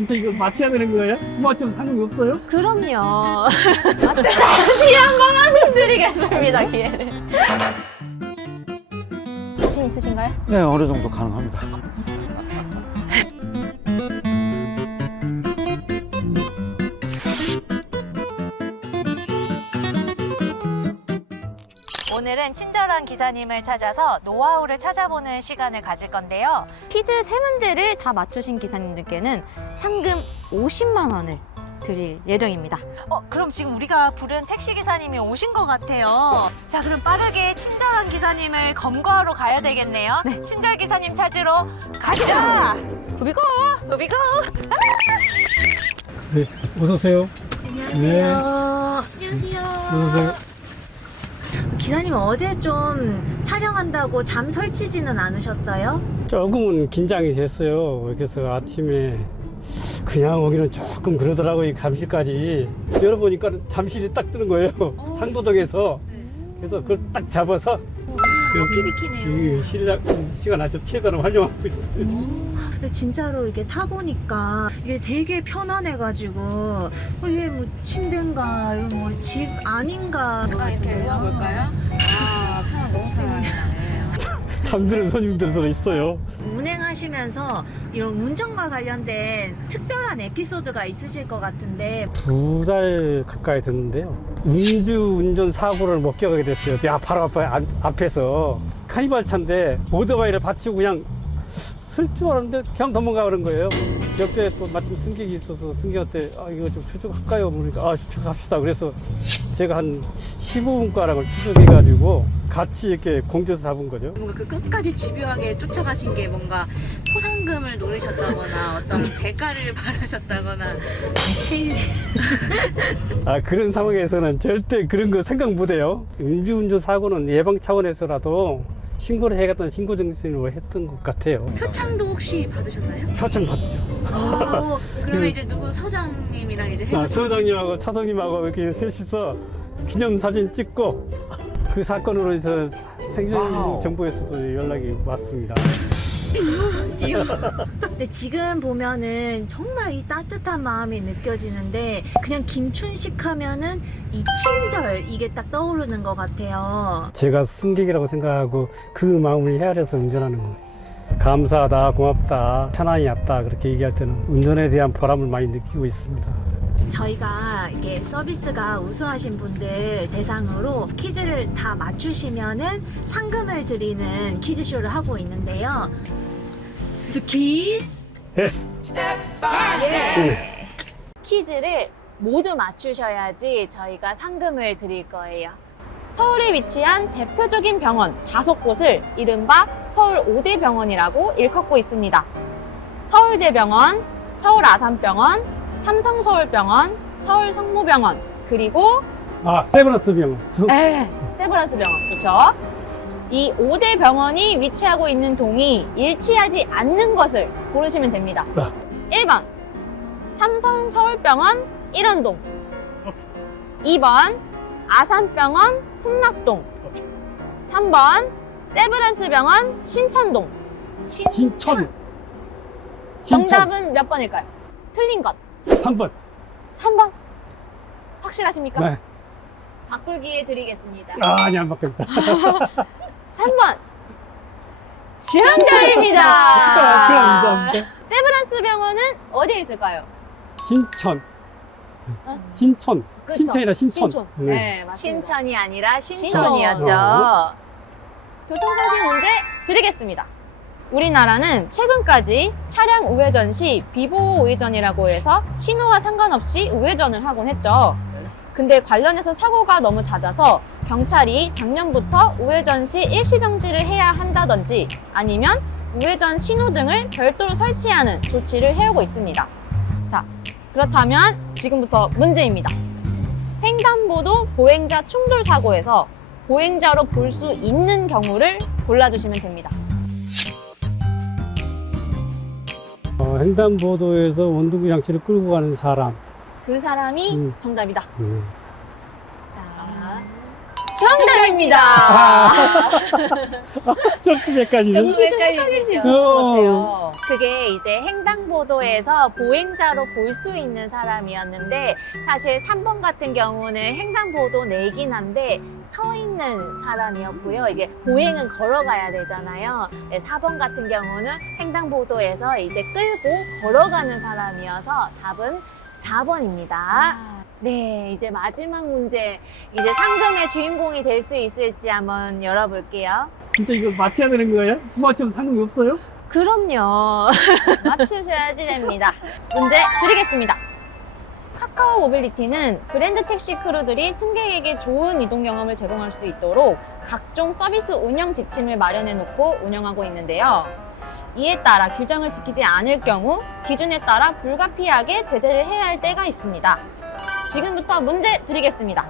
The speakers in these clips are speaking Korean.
진짜 이거 맞춰야 되는 거예요? 못 맞추면 상관이 없어요? 그럼요. 다시 한 번만 드리겠습니다, 기회를. 자신 있으신가요? 네, 어느 정도 가능합니다. 오늘은 친절한 기사님을 찾아서 노하우를 찾아보는 시간을 가질 건데요. 퀴즈 세 문제를 다 맞추신 기사님들께는 상금 50만 원을 드릴 예정입니다. 어, 그럼 지금 우리가 부른 택시 기사님이 오신 것 같아요. 자, 그럼 빠르게 친절한 기사님을 검거하러 가야 되겠네요. 네, 친절 기사님 찾으러 가자. 도비고, 도비고. 네, 어서 오세요. 네. 안녕하세요. 어서 오세요. 기사님 어제 좀 촬영한다고 잠 설치지는 않으셨어요? 조금은 긴장이 됐어요. 그래서 아침에 그냥 오기는 조금 그러더라고요. 이 감시까지. 열어보니까 잠실이 딱 뜨는 거예요. 상도동에서. 그래서 그걸 딱 잡아서 럭키비키네요. 시간, 시간 아주 최대한 활용하고 있어요. 근데 진짜로 이게 타보니까 이게 되게 편안해가지고 어, 이게 뭐 침대인가 이거 뭐 집 아닌가 잠깐 이렇게 누워볼까요? 아, 편안, 너무 편하네요. 잠드는 손님들 도 있어요. 운행하시면서 이런 운전과 관련된 특별한 에피소드가 있으실 것 같은데 두 달 가까이 됐는데요. 음주 운전 사고를 못 겪게 됐어요. 야, 바로 앞에, 안- 앞에서 카니발 차인데 오토바이를 받치고 그냥 쓸 줄 알았는데 그냥 넘어가 그런 거예요. 옆에 또 마침 승객이 있어서 승객한테 아, 이거 좀 추적할까요? 그러니까 아, 추적합시다. 그래서 제가 한 15분가량을 추적해가지고 같이 이렇게 공조해서 잡은 거죠. 뭔가 그 끝까지 집요하게 쫓아가신 게 뭔가 포상금을 노리셨다거나 어떤 대가를 바라셨다거나 아 그런 상황에서는 절대 그런 거 생각 못해요. 음주운전 사고는 예방 차원에서라도 신고를 해갔던 신고 정신으로 했던 것 같아요. 표창도 혹시 받으셨나요? 표창 받죠. 어, 그러면 이제 누구 서장님이랑 이제 아, 해가지고 서장님하고 차장님하고 이렇게 셋이서 기념 사진 찍고 그 사건으로 해서 생존 정보에서도 연락이 왔습니다. 근데 지금 보면은 정말 이 따뜻한 마음이 느껴지는데 그냥 김춘식 하면은 이 친절 이게 딱 떠오르는 것 같아요 제가 승객이라고 생각하고 그 마음을 헤아려서 운전하는 거예요. 감사하다, 고맙다, 편안히 왔다 그렇게 얘기할 때는 운전에 대한 보람을 많이 느끼고 있습니다. 저희가 이게 서비스가 우수하신 분들 대상으로 퀴즈를 다 맞추시면은 상금을 드리는 퀴즈쇼를 하고 있는데요. 스 키스 예스! 네. 퀴즈를 모두 맞추셔야지 저희가 상금을 드릴 거예요. 서울에 위치한 대표적인 병원 다섯 곳을 이른바 서울 5대 병원이라고 일컫고 있습니다. 서울대병원, 서울아산병원, 삼성서울병원, 서울성모병원, 그리고 아, 세브란스 병원. 수- 에 세브란스 병원, 그렇죠? 이 5대 병원이 위치하고 있는 동이 일치하지 않는 것을 고르시면 됩니다. 아. 1번 삼성 서울병원 일원동 2번 아산병원 풍락동 3번 세브란스병원 신천동 신천. 신천. 정답은 몇 번일까요? 틀린 것 3번. 3번 확실하십니까? 네. 바꿀 기회 드리겠습니다 아, 아니, 안 바뀌었다. 3번 정답입니다 감사합니다. 세브란스 병원은 어디에 있을까요? 신천. 어? 신천. 그쵸. 신천이라 신천. 신촌. 네. 맞습니다. 신천이 아니라 신천. 신촌이었죠. 어. 교통상식 문제 드리겠습니다. 우리나라는 최근까지 차량 우회전 시 비보호 우회전이라고 해서 신호와 상관없이 우회전을 하곤 했죠. 근데 관련해서 사고가 너무 잦아서 경찰이 작년부터 우회전 시 일시정지를 해야 한다든지 아니면 우회전 신호등을 별도로 설치하는 조치를 해오고 있습니다. 자, 그렇다면 지금부터 문제입니다. 횡단보도 보행자 충돌 사고에서 보행자로 볼 수 있는 경우를 골라주시면 됩니다. 어, 횡단보도에서 원두구 장치를 끌고 가는 사람. 그 사람이 음. 정답이다. 음. 자, 정답! 정답입니다. 조금 헷갈리는. 조금 헷갈리시죠? 어. 그게 이제 횡단보도에서 보행자로 볼 수 있는 사람이었는데 사실 3번 같은 경우는 횡단보도 내긴 한데 서 있는 사람이었고요. 이제 보행은 걸어가야 되잖아요. 네, 4번 같은 경우는 횡단보도에서 이제 끌고 걸어가는 사람이어서 답은 4번입니다. 네, 이제 마지막 문제. 이제 상금의 주인공이 될 수 있을지 한번 열어볼게요. 진짜 이거 맞춰야 되는 거예요? 맞추면 상관이 없어요? 그럼요. 맞추셔야지 됩니다. 문제 드리겠습니다. 카카오 모빌리티는 브랜드 택시 크루들이 승객에게 좋은 이동 경험을 제공할 수 있도록 각종 서비스 운영 지침을 마련해 놓고 운영하고 있는데요. 이에 따라 규정을 지키지 않을 경우 기준에 따라 불가피하게 제재를 해야 할 때가 있습니다. 지금부터 문제 드리겠습니다.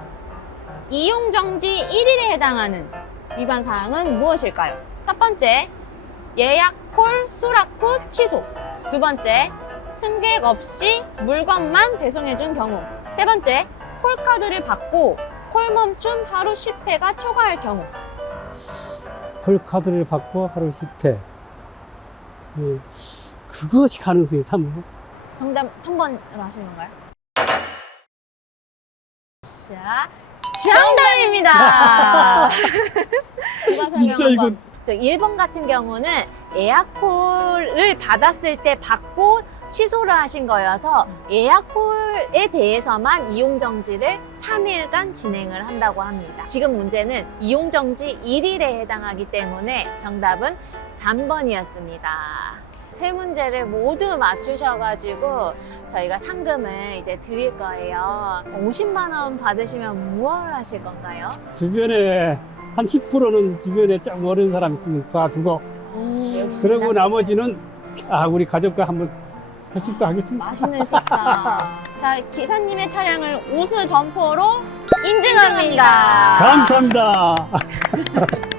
이용 정지 1일에 해당하는 위반 사항은 무엇일까요? 첫 번째, 예약 콜 수락 후 취소. 두 번째, 승객 없이 물건만 배송해준 경우. 세 번째, 콜카드를 받고 콜 멈춤 하루 10회가 초과할 경우. 콜카드를 받고 하루 10회. 예, 그것이 가능성이 3분. 정답 3번으로 하시는 건가요? 자, 정답입니다. 진짜 이거 그 1번 같은 경우는 예약콜을 받았을 때 받고 취소를 하신 거여서 예약콜에 대해서만 이용정지를 3일간 진행을 한다고 합니다. 지금 문제는 이용정지 1일에 해당하기 때문에 정답은 3번이었습니다. 세 문제를 모두 맞추셔가지고 저희가 상금을 이제 드릴 거예요. 50만 원 받으시면 무얼 하실 건가요? 주변에 한 10%는 주변에 좀 어린 사람 있으면 도와주고 그러고 나머지는 아 우리 가족과 한번 회식도 하겠습니다. 맛있는 식사. 자, 기사님의 차량을 우수 점포로 인증합니다. 감사합니다.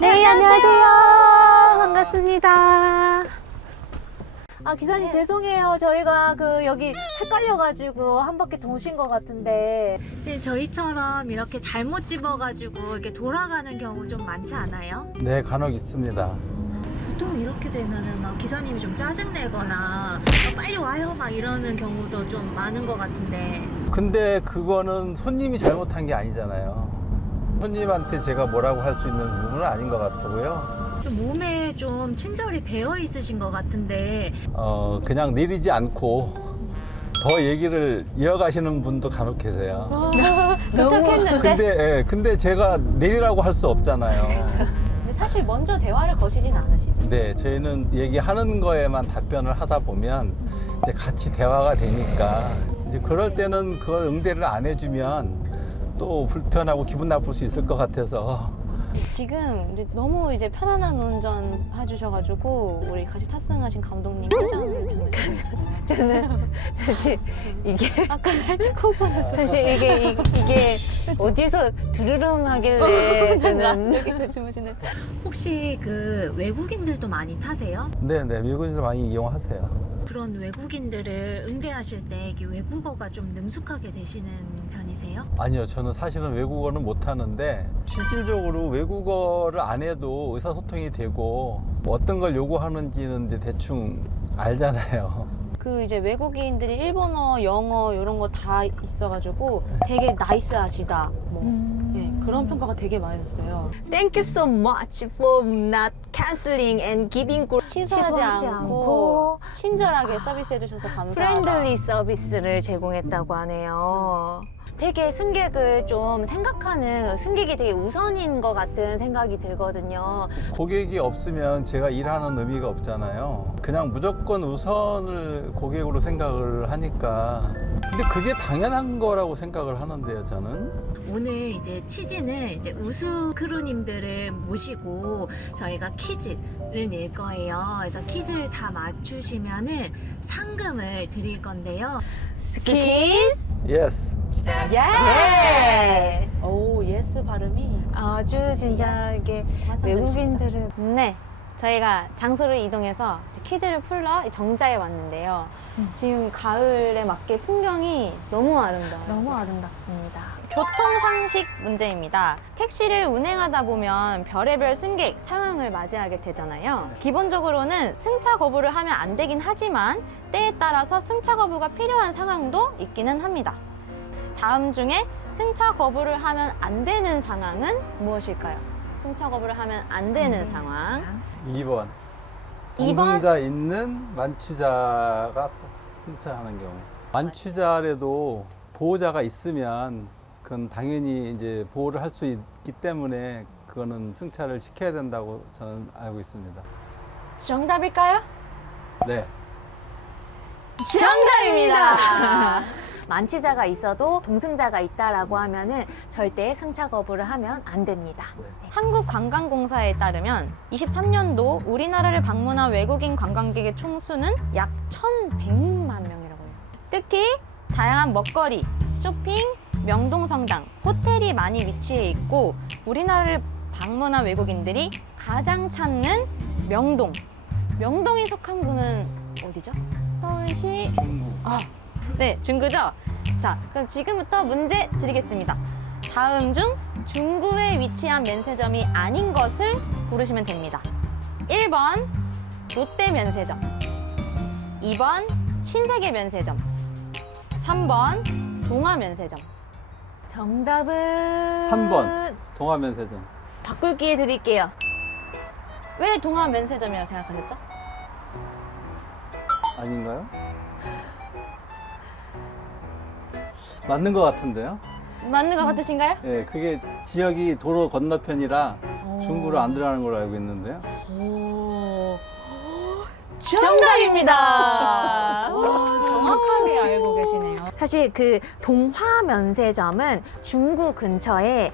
네, 안녕하세요. 반갑습니다. 아 기사님 죄송해요. 저희가 그 여기 헷갈려가지고 한 바퀴 도신 것 같은데. 근데 저희처럼 이렇게 잘못 집어가지고 이렇게 돌아가는 경우 좀 많지 않아요? 네, 간혹 있습니다. 보통 이렇게 되면은 막 기사님이 좀 짜증 내거나 빨리 와요 막 이러는 경우도 좀 많은 것 같은데. 근데 그거는 손님이 잘못한 게 아니잖아요. 손님한테 제가 뭐라고 할 수 있는 부분은 아닌 것 같고요. 몸에 좀 친절히 배어 있으신 것 같은데 어, 그냥 내리지 않고 더 얘기를 이어가시는 분도 간혹 계세요. 도착했는데 근데, 예, 근데 제가 내리라고 할 수 없잖아요. 근데 사실 먼저 대화를 거시진 않으시죠? 네, 저희는 얘기하는 거에만 답변을 하다 보면 이제 같이 대화가 되니까 이제 그럴 때는 그걸 응대를 안 해주면 또 불편하고 기분 나쁠 수 있을 것 같아서 지금 이제 너무 이제 편안한 운전 해주셔가지고 우리 같이 탑승하신 감독님 표정을 좀 저는 사실 이게 아까 살짝 흥분했어요. 사실 이게 이, 게 어디서 드르릉 하길래 저는 주무시는 혹시 그 외국인들도 많이 타세요? 네네 미국인들 많이 이용하세요. 그런 외국인들을 응대하실 때 이게 외국어가 좀 능숙하게 되시는 편이세요? 아니요, 저는 사실은 외국어는 못하는데 실질적으로 외국어를 안 해도 의사소통이 되고 어떤 걸 요구하는지는 이제 대충 알잖아요. 그 이제 외국인들이 일본어, 영어 이런 거 다 있어가지고 되게 나이스하시다. 뭐 예, 그런 평가가 되게 많이 됐어요. Thank you so much for not canceling and giving good 취소하지, 취소하지 않고, 않고 친절하게 서비스해 주셔서 감사하다. 프렌들리 서비스를 제공했다고 하네요. 되게 승객을 좀 생각하는 승객이 되게 우선인 것 같은 생각이 들거든요. 고객이 없으면 제가 일하는 의미가 없잖아요. 그냥 무조건 우선을 고객으로 생각을 하니까. 근데 그게 당연한 거라고 생각을 하는데요, 저는. 오늘 이제 취지는 이제 우수 크루님들을 모시고 저희가 퀴즈 낼 거예요. 그래서 퀴즈를 다 맞추시면은 상금을 드릴 건데요. 스키스 예스. 예. 오 예스 발음이 아주 진짜 이게 외국인들을 네. 저희가 장소를 이동해서 퀴즈를 풀러 이 정자에 왔는데요. 지금 가을에 맞게 풍경이 너무 아름다워요. 너무 아름답습니다. 교통상식 문제입니다. 택시를 운행하다 보면 별의별 승객 상황을 맞이하게 되잖아요. 기본적으로는 승차 거부를 하면 안 되긴 하지만 때에 따라서 승차 거부가 필요한 상황도 있기는 합니다. 다음 중에 승차 거부를 하면 안 되는 상황은 무엇일까요? 승차 거부를 하면 안 되는 상황. 2번. 이 번? 동승자 있는 만취자가 타- 승차하는 경우. 만취자라도 보호자가 있으면 그건 당연히 이제 보호를 할 수 있기 때문에 그거는 승차를 지켜야 된다고 저는 알고 있습니다. 정답일까요? 네. 정답입니다. 만취자가 있어도 동승자가 있다라고 하면은 절대 승차 거부를 하면 안 됩니다. 한국관광공사에 따르면 23년도 우리나라를 방문한 외국인 관광객의 총수는 약 1,100만 명이라고 해요. 특히 다양한 먹거리, 쇼핑, 명동성당, 호텔이 많이 위치해 있고 우리나라를 방문한 외국인들이 가장 찾는 명동. 명동이 속한 구는 어디죠? 서울시 중구. 네, 중구죠? 자, 그럼 지금부터 문제 드리겠습니다. 다음 중 중구에 위치한 면세점이 아닌 것을 고르시면 됩니다. 1번 롯데 면세점 2번 신세계 면세점 3번 동아 면세점 정답은 삼 번. 동화 면세점. 바꿀 기회 드릴게요. 왜 동아 면세점이라고 생각하셨죠? 아닌가요? 맞는 것 같은데요? 맞는 것 같으신가요? 예, 그게 지역이 도로 건너편이라 중구로 안 들어가는 걸로 알고 있는데요. 정답입니다. 정확하게 알고 계시네요. 사실 그 동화 면세점은 중구 근처에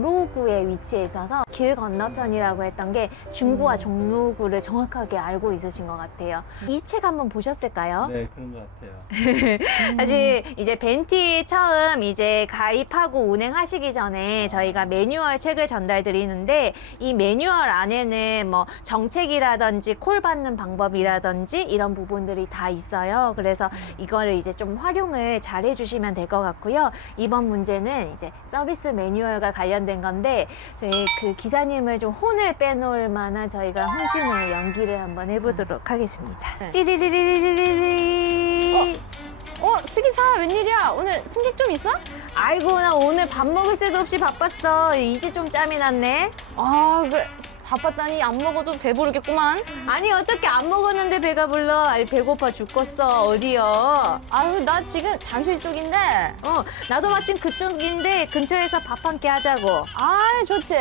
종로구에 위치해 있어서 길 건너편이라고 했던 게 중구와 종로구를 정확하게 알고 있으신 것 같아요. 이 책 한번 보셨을까요? 네, 그런 것 같아요. 사실 이제 벤티 처음 이제 가입하고 운행하시기 전에 저희가 매뉴얼 책을 전달 드리는데 이 매뉴얼 안에는 뭐 정책이라든지 콜 받는 방법이라든지 이런 부분들이 다 있어요. 그래서 이거를 이제 좀 활용을 잘 해주시면 될 것 같고요. 이번 문제는 이제 서비스 매뉴얼과 관련된 건데 저희 그 기사님을 좀 혼을 빼놓을 만한 저희가 혼신의 연기를 한번 해보도록 하겠습니다. 네. 띠리리리리리리. 어, 승기사 웬일이야? 오늘 승객 좀 있어? 아이고 나 오늘 밥 먹을 새도 없이 바빴어. 이제 좀 짬이 났네. 아, 그래. 바빴다니 안 먹어도 배부르겠구만. 아니 어떻게 안 먹었는데 배가 불러? 아니 배고파 죽겠어. 어디요? 아유, 나 지금 잠실 쪽인데. 어 나도 마침 그쪽인데 근처에서 밥 한 끼 하자고. 아, 좋지.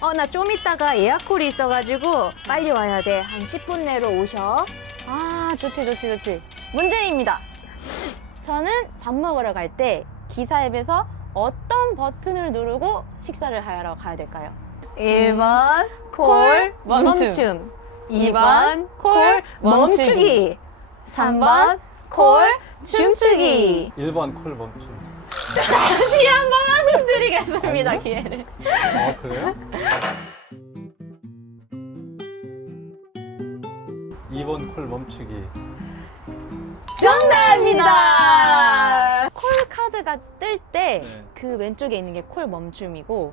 어 나좀 이따가 예약콜이 있어가지고 빨리 와야 돼. 한 10분 내로 오셔. 아, 좋지, 좋지, 좋지. 문제입니다. 저는 밥 먹으러 갈 때 기사 앱에서 어떤 버튼을 누르고 식사를 하러 가야 될까요? 1번 콜, 콜 멈춤. 멈춤. 2번 콜, 멈추기. 3번 콜 춤추기. 1번 콜 멈춤. 다시 한 번 드리겠습니다, 기회를. 아, 그래요? 2번 콜 멈추기. 정답입니다. 콜 카드가 뜰 때 네. 그 왼쪽에 있는 게 콜 멈춤이고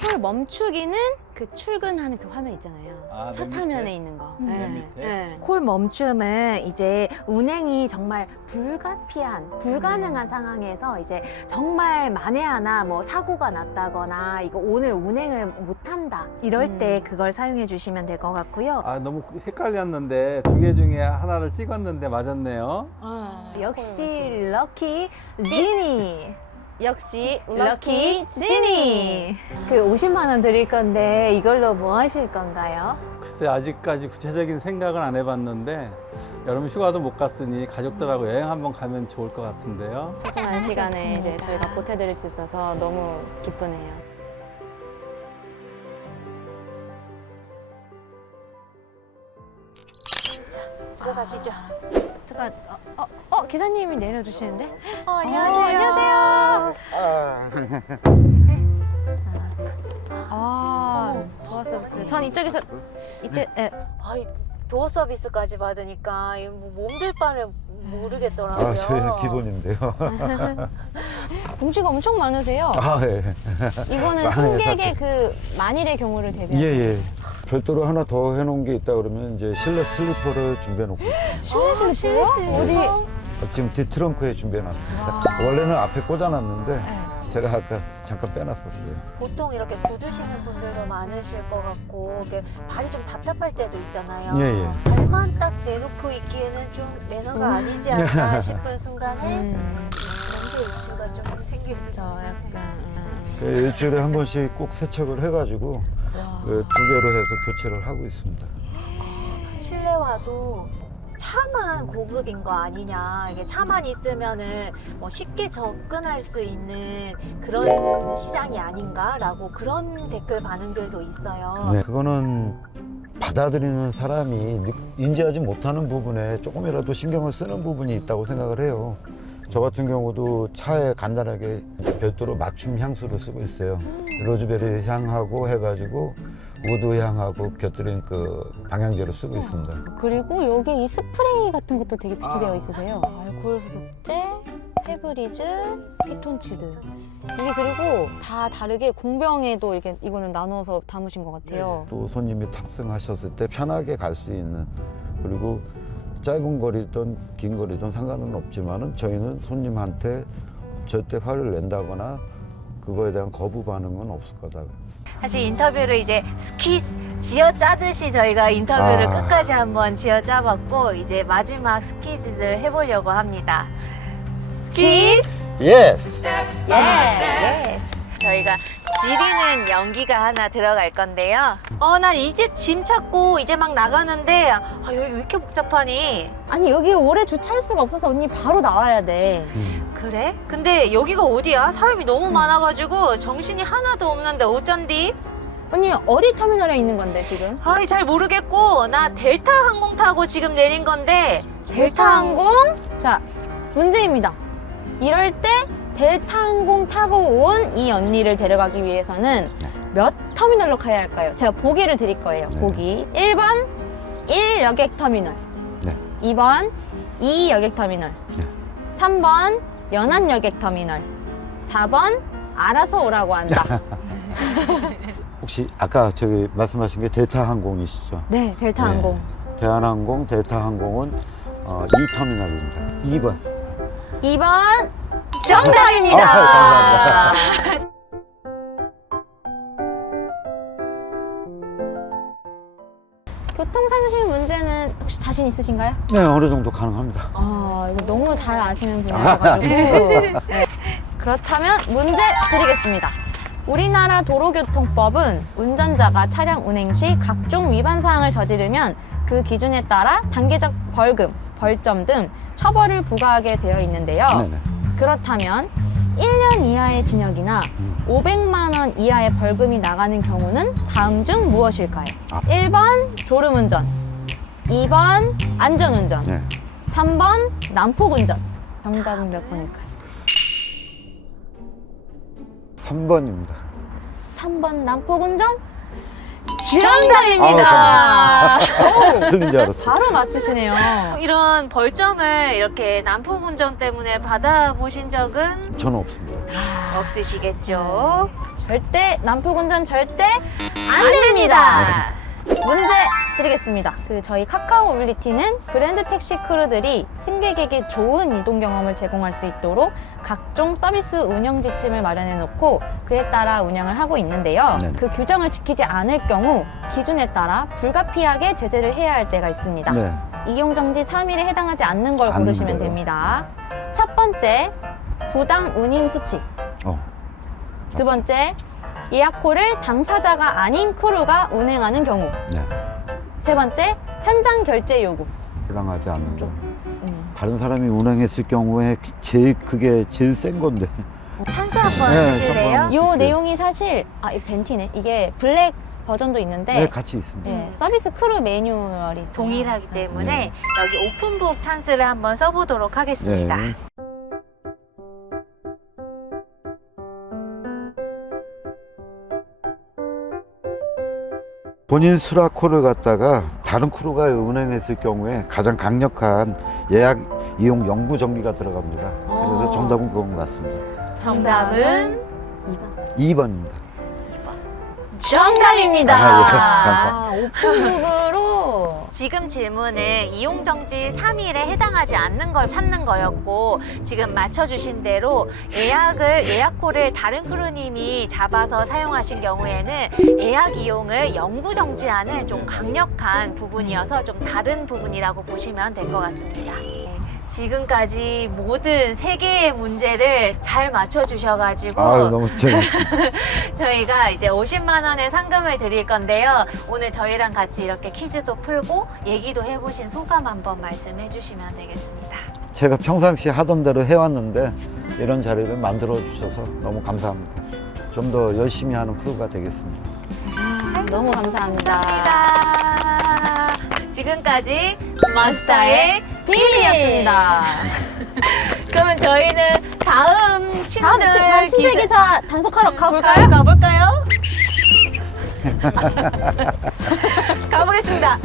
콜 멈추기는 그 출근하는 그 화면 있잖아요. 아, 첫맨 화면에 밑에? 있는 거. 맨 밑에? 네. 콜 멈춤은 이제 운행이 정말 불가피한 불가능한 상황에서 이제 정말 만에 하나 뭐 사고가 났다거나 이거 오늘 운행을 못 한다 이럴 음. 때 그걸 사용해 주시면 될 것 같고요. 아, 너무 헷갈렸는데 두 개 중에 하나를 찍었는데 맞았네요. 아, 역시 럭키 지니. 역시 럭키 지니. 그 50만 원 드릴 건데 이걸로 뭐 하실 건가요? 글쎄 아직까지 구체적인 생각은 안 해봤는데 여름 휴가도 못 갔으니 가족들하고 여행 한번 가면 좋을 것 같은데요. 소중한 시간에 이제. 저희가 보태드릴 수 있어서 너무 기쁘네요. 가시죠. 잠깐, 어, 어, 어, 기사님이 내려주시는데? 어, 안녕하세요. 아, 도어 서비스. 전 이쪽에 서, 이제, 네. 아이, 도어 서비스까지 받으니까 뭐 몸둘 바를 모르겠더라고요. 아, 저희는 기본인데요. 봉지가 엄청 많으세요. 아, 예. 이거는 많아요, 승객의 그 만일의 경우를 대비한. 예, 예. 별도로 하나 더 해놓은 게 있다 그러면 이제 실내 슬리퍼를 준비해놓고 있어요. 아, 실내 어디? 지금 뒤 트렁크에 준비해놨습니다. 원래는 앞에 꽂아놨는데 제가 아까 잠깐 빼놨었어요. 보통 이렇게 굳으시는 분들도 많으실 것 같고 이게 발이 좀 답답할 때도 있잖아요. 예, 예. 발만 딱 내놓고 있기에는 좀 매너가 아니지 않나 싶은 순간에 음, 연기 이슈가 좀 생길 수저 있어요. 약간. 음. 그 일주일에 한 번씩 꼭 세척을 해가지고 와. 그 두 개로 해서 교체를 하고 있습니다. 실내화도 차만 고급인 거 아니냐. 이게 차만 있으면은 뭐 쉽게 접근할 수 있는 그런 시장이 아닌가라고 그런 댓글 반응들도 있어요. 네, 그거는 받아들이는 사람이 느- 인지하지 못하는 부분에 조금이라도 신경을 쓰는 부분이 있다고 생각을 해요. 저 같은 경우도 차에 간단하게 별도로 맞춤 향수를 쓰고 있어요. 로즈베리 향하고 해가지고 우드 향하고 곁들인 그 방향제를 쓰고 있습니다. 그리고 여기 이 스프레이 같은 것도 되게 비치되어 있으세요. 알코올 소독제, 페브리즈, 피톤치드. 이게 그리고 다 다르게 공병에도 이렇게 이거는 나눠서 담으신 것 같아요. 또 손님이 탑승하셨을 때 편하게 갈 수 있는 그리고 짧은 거리든 긴 거리든 상관은 없지만은 저희는 손님한테 절대 화를 낸다거나 그거에 대한 거부 반응은 없을 거다. 사실 인터뷰를 이제 스키스 지어 짜듯이 저희가 인터뷰를 아. 끝까지 한번 지어 짜봤고 이제 마지막 스키즈를 해보려고 합니다. 스키즈 예스. 예. 저희가 지리는 연기가 하나 들어갈 건데요. 어, 난 이제 짐 찾고 이제 막 나가는데 아, 여기 왜 이렇게 복잡하니? 아니 여기 오래 주차할 수가 없어서 언니 바로 나와야 돼. 그래? 근데 여기가 어디야? 사람이 너무 많아가지고 정신이 하나도 없는데 어쩐디? 언니 어디 터미널에 있는 건데 지금? 아이 잘 모르겠고 나 델타 항공 타고 지금 내린 건데 델타 항공? 자, 문제입니다. 이럴 때 델타 항공 타고 온 이 언니를 데려가기 위해서는 몇 터미널로 가야 할까요? 제가 보기를 드릴 거예요. 네. 보기. 1번 1여객 터미널. 네. 2번 2여객 터미널. 네. 3번 연안여객 터미널. 4번 알아서 오라고 한다. 혹시 아까 저기 말씀하신 게 델타 항공이시죠? 네, 델타 네. 항공. 대한항공, 델타 항공은 어, 2터미널입니다. 2번. 2번 정답입니다. 아, 교통상식 자신 있으신가요? 네, 어느 정도 가능합니다. 아, 이거 너무 잘 아시는 분이셔가지고. 네. 그렇다면 문제 드리겠습니다. 우리나라 도로교통법은 운전자가 차량 운행 시 각종 위반 사항을 저지르면 그 기준에 따라 단계적 벌금, 벌점 등 처벌을 부과하게 되어 있는데요. 네네. 그렇다면 1년 이하의 징역이나 음. 500만 원 이하의 벌금이 나가는 경우는 다음 중 무엇일까요? 아. 1번 졸음운전, 2번 안전운전, 네. 3번 난폭운전. 정답은 몇 번일까요? 3번입니다. 3번 난폭운전? 정답입니다. 아, 틀린 줄 알았어요. 바로 맞추시네요. 이런 벌점을 이렇게 난폭 운전 때문에 받아보신 적은 저는 없습니다. 없으시겠죠? 절대 난폭운전 절대 안 됩니다. 문제 드리겠습니다. 그 저희 카카오 모빌리티는 브랜드 택시 크루들이 승객에게 좋은 이동 경험을 제공할 수 있도록 각종 서비스 운영 지침을 마련해 놓고 그에 따라 운영을 하고 있는데요. 네네. 그 규정을 지키지 않을 경우 기준에 따라 불가피하게 제재를 해야 할 때가 있습니다. 네. 이용 정지 3일에 해당하지 않는 걸 고르시면 거요. 됩니다. 첫 번째, 부당 운임 수치. 어. 두 번째, 예약호를 당사자가 아닌 크루가 운행하는 경우. 네. 세 번째, 현장 결제 요구. 해당하지 않는 거. 음. 다른 사람이 운행했을 경우에 제일 그게 제일 센 건데. 찬스 한번 네, 해주실래요? 잠깐만. 요 네. 내용이 사실 아, 이 벤티네. 이게 블랙 버전도 있는데 네, 같이 있습니다. 네, 서비스 크루 매뉴얼이 있어요. 동일하기 때문에 네. 여기 오픈북 찬스를 한번 써보도록 하겠습니다. 네. 본인 수락 코를 갖다가 다른 크루가 운행했을 경우에 가장 강력한 예약 이용 영구 정비가 들어갑니다. 그래서 어. 정답은 그건 것 같습니다. 정답은 2번입니다. 정답입니다. 아, 예. 감사합니다. 아, 오픈북으로 지금 질문은 이용정지 3일에 해당하지 않는 걸 찾는 거였고 지금 맞춰주신 대로 예약을 예약코를 다른 크루님이 잡아서 사용하신 경우에는 예약 이용을 영구 정지하는 좀 강력한 부분이어서 좀 다른 부분이라고 보시면 될 것 같습니다. 네, 지금까지 모든 세 개의 문제를 잘 맞춰주셔가지고 아, 너무 재밌습니다. 저희가 이제 50만 원의 상금을 드릴 건데요. 오늘 저희랑 같이 이렇게 퀴즈도 풀고 얘기도 해보신 소감 한번 말씀해 주시면 되겠습니다. 제가 평상시 하던 대로 해왔는데 이런 자리를 만들어 주셔서 너무 감사합니다. 좀 더 열심히 하는 크루가 되겠습니다. 너무 감사합니다. 감사합니다. 지금까지 마스터의 비밀이었습니다. 그러면 저희는 다음 친절, 다음 치- 다음 친절 기사- 기사 단속하러 가볼까요? 가볼까요? 가볼까요? 가보겠습니다.